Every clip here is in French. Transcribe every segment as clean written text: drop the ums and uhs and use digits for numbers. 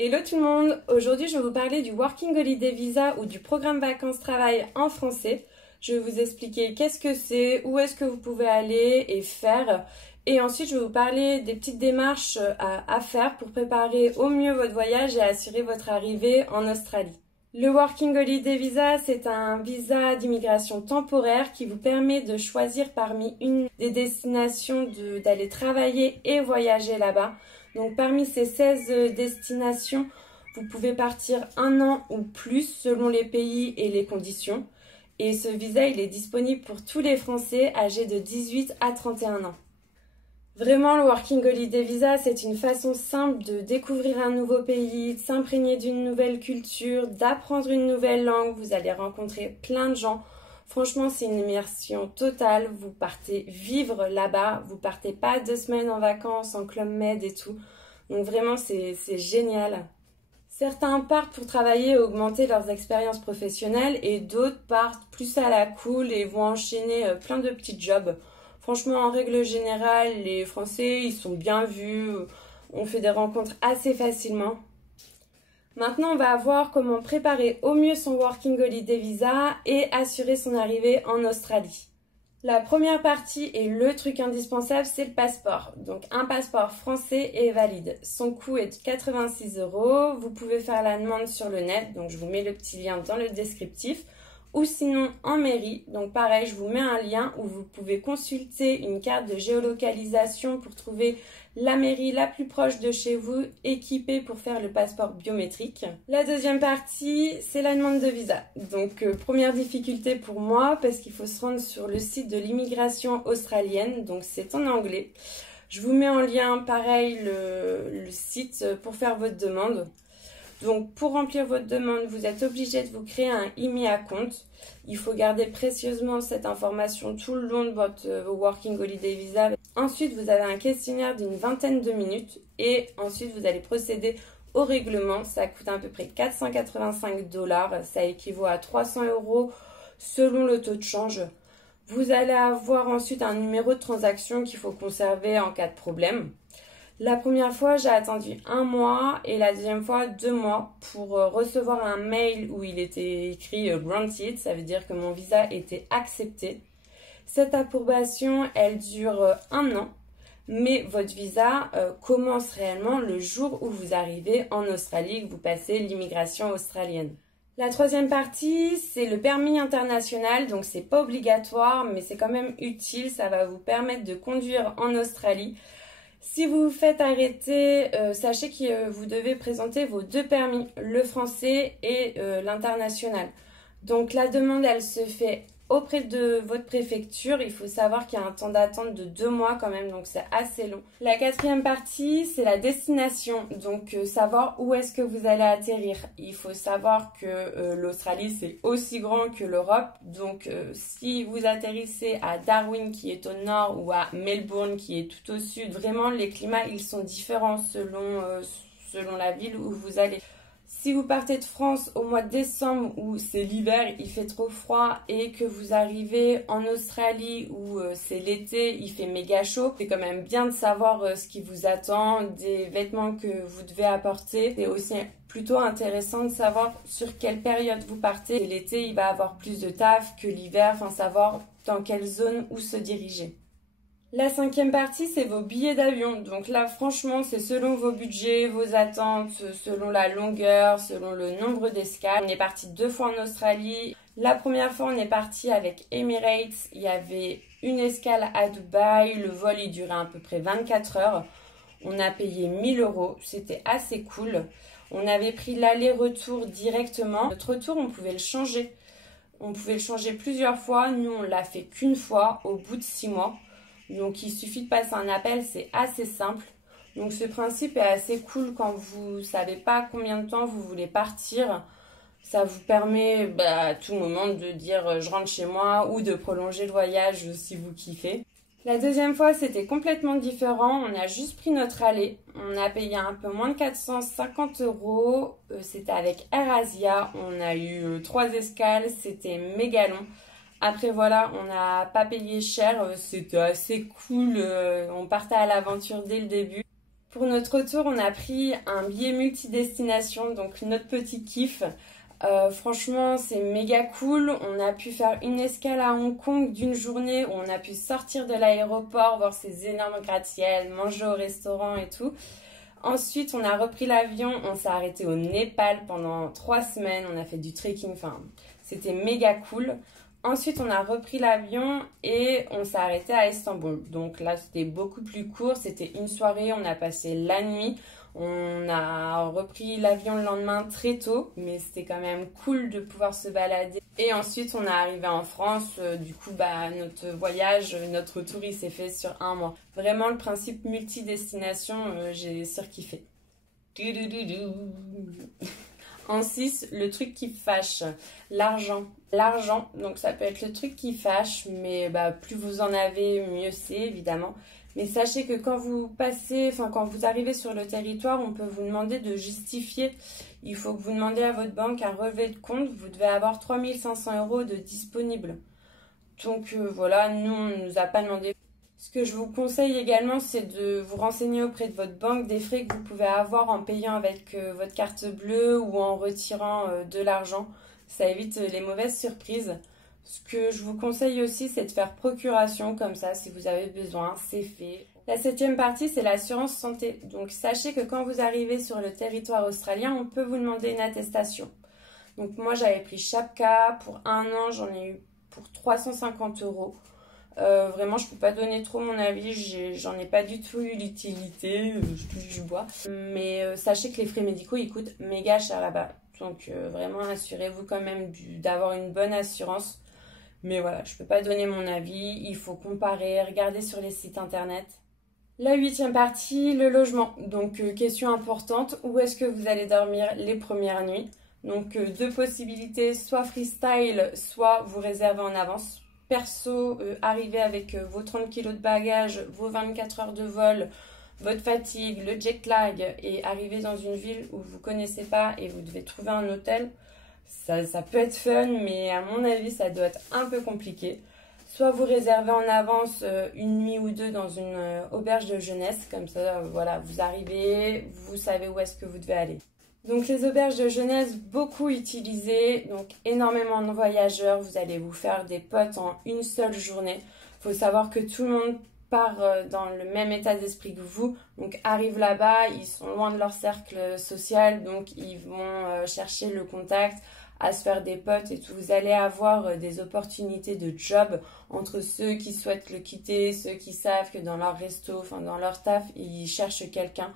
Hello tout le monde, aujourd'hui je vais vous parler du Working Holiday Visa ou du programme vacances-travail en français. Je vais vous expliquer qu'est-ce que c'est, où est-ce que vous pouvez aller et faire. Et ensuite je vais vous parler des petites démarches à faire pour préparer au mieux votre voyage et assurer votre arrivée en Australie. Le Working Holiday Visa, c'est un visa d'immigration temporaire qui vous permet de choisir parmi une des destinations d'aller travailler et voyager là-bas. Donc parmi ces 16 destinations, vous pouvez partir 1 an ou plus selon les pays et les conditions. Et ce visa, il est disponible pour tous les Français âgés de 18 à 31 ans. Vraiment, le Working Holiday Visa, c'est une façon simple de découvrir un nouveau pays, de s'imprégner d'une nouvelle culture, d'apprendre une nouvelle langue. Vous allez rencontrer plein de gens. Franchement, c'est une immersion totale. Vous partez vivre là-bas. Vous partez pas 2 semaines en vacances, en Club Med et tout. Donc vraiment, c'est génial. Certains partent pour travailler et augmenter leurs expériences professionnelles et d'autres partent plus à la cool et vont enchaîner plein de petits jobs. Franchement, en règle générale, les Français, ils sont bien vus. On fait des rencontres assez facilement. Maintenant, on va voir comment préparer au mieux son Working Holiday Visa et assurer son arrivée en Australie. La première partie et le truc indispensable, c'est le passeport. Donc un passeport français est valide. Son coût est de 86 €. Vous pouvez faire la demande sur le net. Donc je vous mets le petit lien dans le descriptif. Ou sinon en mairie. Donc pareil, je vous mets un lien où vous pouvez consulter une carte de géolocalisation pour trouver la mairie la plus proche de chez vous, équipée pour faire le passeport biométrique. La deuxième partie, c'est la demande de visa. Donc première difficulté pour moi parce qu'il faut se rendre sur le site de l'immigration australienne. Donc c'est en anglais. Je vous mets en lien pareil le site pour faire votre demande. Donc pour remplir votre demande, vous êtes obligé de vous créer un e-account. Il faut garder précieusement cette information tout le long de votre Working Holiday Visa. Ensuite, vous avez un questionnaire d'une vingtaine de minutes et ensuite vous allez procéder au règlement. Ça coûte à peu près 485 $. Ça équivaut à 300 € selon le taux de change. Vous allez avoir ensuite un numéro de transaction qu'il faut conserver en cas de problème. La première fois, j'ai attendu 1 mois et la deuxième fois 2 mois pour recevoir un mail où il était écrit Granted, ça veut dire que mon visa était accepté. Cette approbation, elle dure 1 an, mais votre visa commence réellement le jour où vous arrivez en Australie, que vous passez l'immigration australienne. La troisième partie, c'est le permis international, donc c'est pas obligatoire, mais c'est quand même utile, ça va vous permettre de conduire en Australie. Si vous vous faites arrêter, sachez que vous devez présenter vos 2 permis, le français et l'international. Donc la demande, elle se fait auprès de votre préfecture. Il faut savoir qu'il y a un temps d'attente de 2 mois quand même, donc c'est assez long. La quatrième partie, c'est la destination. Donc savoir où est-ce que vous allez atterrir. Il faut savoir que l'Australie, c'est aussi grand que l'Europe. Donc si vous atterrissez à Darwin, qui est au nord, ou à Melbourne, qui est tout au sud, vraiment les climats, ils sont différents selon la ville où vous allez. Si vous partez de France au mois de décembre où c'est l'hiver, il fait trop froid et que vous arrivez en Australie où c'est l'été, il fait méga chaud, c'est quand même bien de savoir ce qui vous attend, des vêtements que vous devez apporter. C'est aussi plutôt intéressant de savoir sur quelle période vous partez. L'été, il va avoir plus de taf que l'hiver, enfin savoir dans quelle zone où se diriger. La cinquième partie, c'est vos billets d'avion. Donc là, franchement, c'est selon vos budgets, vos attentes, selon la longueur, selon le nombre d'escales. On est parti 2 fois en Australie. La première fois, on est parti avec Emirates. Il y avait une escale à Dubaï. Le vol, il durait à peu près 24 heures. On a payé 1 000 €. C'était assez cool. On avait pris l'aller-retour directement. Notre retour, on pouvait le changer. On pouvait le changer plusieurs fois. Nous, on l'a fait qu'une fois au bout de 6 mois. Donc il suffit de passer un appel, c'est assez simple. Donc ce principe est assez cool quand vous savez pas combien de temps vous voulez partir. Ça vous permet à tout moment de dire je rentre chez moi ou de prolonger le voyage si vous kiffez. La deuxième fois, c'était complètement différent. On a juste pris notre aller. On a payé un peu moins de 450 €. C'était avec AirAsia. On a eu 3 escales. C'était méga long. Après voilà, on n'a pas payé cher, c'était assez cool, on partait à l'aventure dès le début. Pour notre retour, on a pris un billet multidestination, donc notre petit kiff. Franchement, c'est méga cool. On a pu faire une escale à Hong Kong d'une journée où on a pu sortir de l'aéroport, voir ces énormes gratte-ciel, manger au restaurant et tout. Ensuite, on a repris l'avion. On s'est arrêté au Népal pendant 3 semaines. On a fait du trekking. Enfin, c'était méga cool. Ensuite, on a repris l'avion et on s'est arrêté à Istanbul. Donc là, c'était beaucoup plus court. C'était une soirée. On a passé la nuit. On a repris l'avion le lendemain très tôt, mais c'était quand même cool de pouvoir se balader. Et ensuite, on est arrivé en France. Du coup, notre voyage, notre tour, il s'est fait sur 1 mois. Vraiment, le principe multi-destination, j'ai surkiffé. En 6, le truc qui fâche, l'argent. L'argent, donc ça peut être le truc qui fâche, mais plus vous en avez, mieux c'est évidemment. Mais sachez que quand vous quand vous arrivez sur le territoire, on peut vous demander de justifier. Il faut que vous demandez à votre banque un relevé de compte. Vous devez avoir 3 500 € de disponible. Donc voilà, nous on ne nous a pas demandé. Ce que je vous conseille également, c'est de vous renseigner auprès de votre banque des frais que vous pouvez avoir en payant avec votre carte bleue ou en retirant de l'argent. Ça évite les mauvaises surprises. Ce que je vous conseille aussi, c'est de faire procuration, comme ça, si vous avez besoin, c'est fait. La 7e partie, c'est l'assurance santé. Donc sachez que quand vous arrivez sur le territoire australien, on peut vous demander une attestation. Donc moi, j'avais pris Shapka. Pour 1 an, j'en ai eu pour 350 €. Vraiment, je peux pas donner trop mon avis, j'en ai pas du tout eu l'utilité, je touche du bois. Mais sachez que les frais médicaux, ils coûtent méga cher là-bas. Donc vraiment, assurez-vous quand même d'avoir une bonne assurance. Mais voilà, je peux pas donner mon avis, il faut comparer, regarder sur les sites internet. La 8e partie, le logement. Donc question importante, où est-ce que vous allez dormir les premières nuits? Donc 2 possibilités, soit freestyle, soit vous réservez en avance. Perso, arrivez avec vos 30 kg de bagages, vos 24 heures de vol, votre fatigue, le jet lag et arriver dans une ville où vous ne connaissez pas et vous devez trouver un hôtel, ça peut être fun, mais à mon avis, ça doit être un peu compliqué. Soit vous réservez en avance une nuit ou 2 dans une auberge de jeunesse, comme ça, voilà, vous arrivez, vous savez où est-ce que vous devez aller. Donc les auberges de jeunesse, beaucoup utilisées, donc énormément de voyageurs, vous allez vous faire des potes en une seule journée. Il faut savoir que tout le monde part dans le même état d'esprit que vous, donc arrivent là-bas, ils sont loin de leur cercle social, donc ils vont chercher le contact, à se faire des potes et tout. Vous allez avoir des opportunités de job entre ceux qui souhaitent le quitter, ceux qui savent que dans leur resto, enfin dans leur taf, ils cherchent quelqu'un.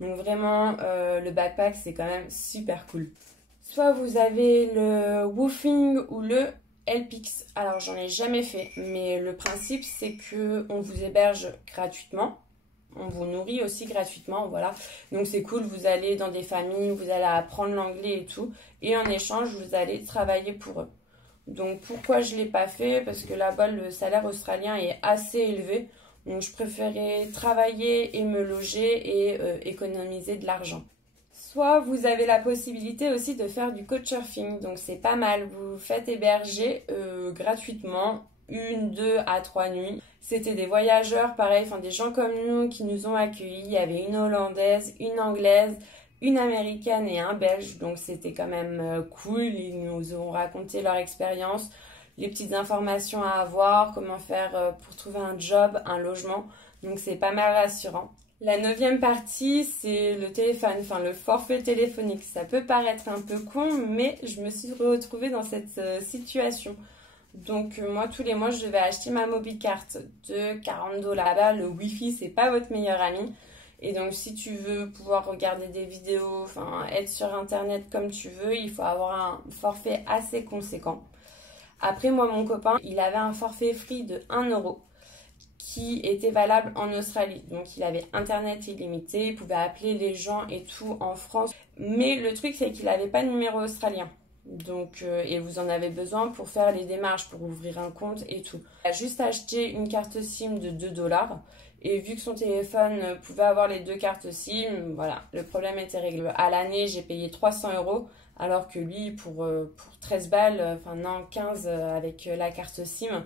Donc vraiment, le backpack, c'est quand même super cool. Soit vous avez le woofing ou le LPX. Alors, j'en ai jamais fait, mais le principe, c'est que on vous héberge gratuitement. On vous nourrit aussi gratuitement, voilà. Donc, c'est cool, vous allez dans des familles, vous allez apprendre l'anglais et tout. Et en échange, vous allez travailler pour eux. Donc, pourquoi je ne l'ai pas fait? Parce que là-bas, le salaire australien est assez élevé. Donc, je préférais travailler et me loger et économiser de l'argent. Soit vous avez la possibilité aussi de faire du couchsurfing. Donc, c'est pas mal. Vous faites héberger gratuitement 1, 2 à 3 nuits. C'était des voyageurs, pareil, enfin des gens comme nous qui nous ont accueillis. Il y avait une Hollandaise, une Anglaise, une Américaine et un Belge. Donc, c'était quand même cool. Ils nous ont raconté leur expérience, les petites informations à avoir, comment faire pour trouver un job, un logement. Donc c'est pas mal rassurant. La 9e partie, c'est le téléphone, enfin le forfait téléphonique. Ça peut paraître un peu con, mais je me suis retrouvée dans cette situation. Donc moi, tous les mois, je devais acheter ma mobicard de 40 $. Là-bas, le Wi-Fi, c'est pas votre meilleur ami. Et donc si tu veux pouvoir regarder des vidéos, enfin être sur internet comme tu veux, il faut avoir un forfait assez conséquent. Après, moi, mon copain, il avait un forfait free de 1 € qui était valable en Australie. Donc, il avait internet illimité, il pouvait appeler les gens et tout en France. Mais le truc, c'est qu'il n'avait pas de numéro australien. Donc, et vous en avez besoin pour faire les démarches, pour ouvrir un compte et tout. Il a juste acheté une carte SIM de 2 $. Et vu que son téléphone pouvait avoir les 2 cartes SIM, voilà, le problème était réglé. À l'année, j'ai payé 300 €. Alors que lui, pour 13 balles, enfin non, 15 avec la carte SIM,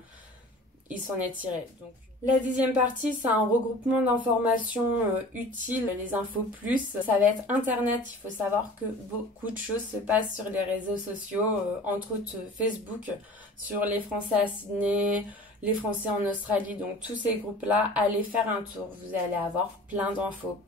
il s'en est tiré. Donc La 10e partie, c'est un regroupement d'informations utiles, les infos plus. Ça va être Internet. Il faut savoir que beaucoup de choses se passent sur les réseaux sociaux, entre autres Facebook, sur les Français à Sydney, les Français en Australie. Donc tous ces groupes-là, allez faire un tour. Vous allez avoir plein d'infos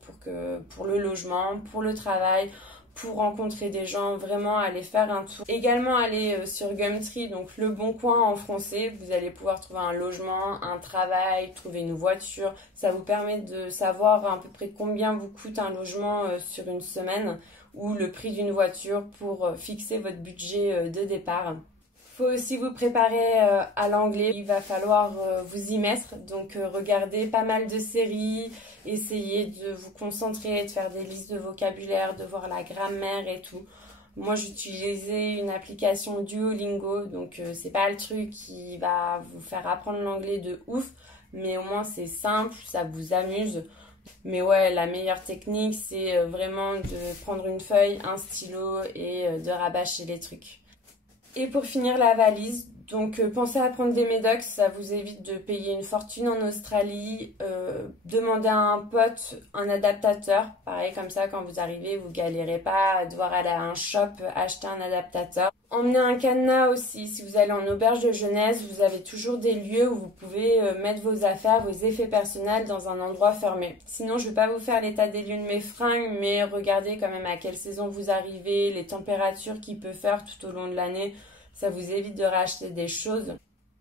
pour le logement, pour le travail, pour rencontrer des gens, vraiment aller faire un tour. Également aller sur Gumtree, donc le bon coin en français, vous allez pouvoir trouver un logement, un travail, trouver une voiture. Ça vous permet de savoir à peu près combien vous coûte un logement sur une semaine ou le prix d'une voiture pour fixer votre budget de départ. Faut aussi vous préparer à l'anglais, il va falloir vous y mettre, donc regardez pas mal de séries, essayez de vous concentrer, de faire des listes de vocabulaire, de voir la grammaire et tout. Moi j'utilisais une application Duolingo, donc c'est pas le truc qui va vous faire apprendre l'anglais de ouf, mais au moins c'est simple, ça vous amuse. Mais ouais, la meilleure technique c'est vraiment de prendre une feuille, un stylo et de rabâcher les trucs. Et pour finir la valise, donc pensez à prendre des médocs, ça vous évite de payer une fortune en Australie. Demandez à un pote un adaptateur, pareil comme ça quand vous arrivez, vous galérez pas à devoir aller à un shop acheter un adaptateur. Emmenez un cadenas aussi, si vous allez en auberge de jeunesse, vous avez toujours des lieux où vous pouvez mettre vos affaires, vos effets personnels dans un endroit fermé. Sinon je ne vais pas vous faire l'état des lieux de mes fringues, mais regardez quand même à quelle saison vous arrivez, les températures qu'il peut faire tout au long de l'année. Ça vous évite de racheter des choses.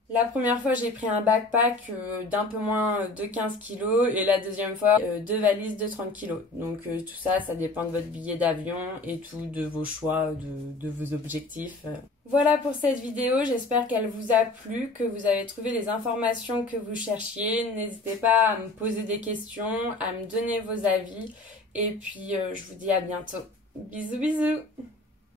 La première fois, j'ai pris un backpack d'un peu moins de 15 kilos et la deuxième fois, deux valises de 30 kilos. Donc tout ça, ça dépend de votre billet d'avion et tout, de vos choix, de vos objectifs. Voilà pour cette vidéo, j'espère qu'elle vous a plu, que vous avez trouvé les informations que vous cherchiez. N'hésitez pas à me poser des questions, à me donner vos avis et puis je vous dis à bientôt. Bisous bisous!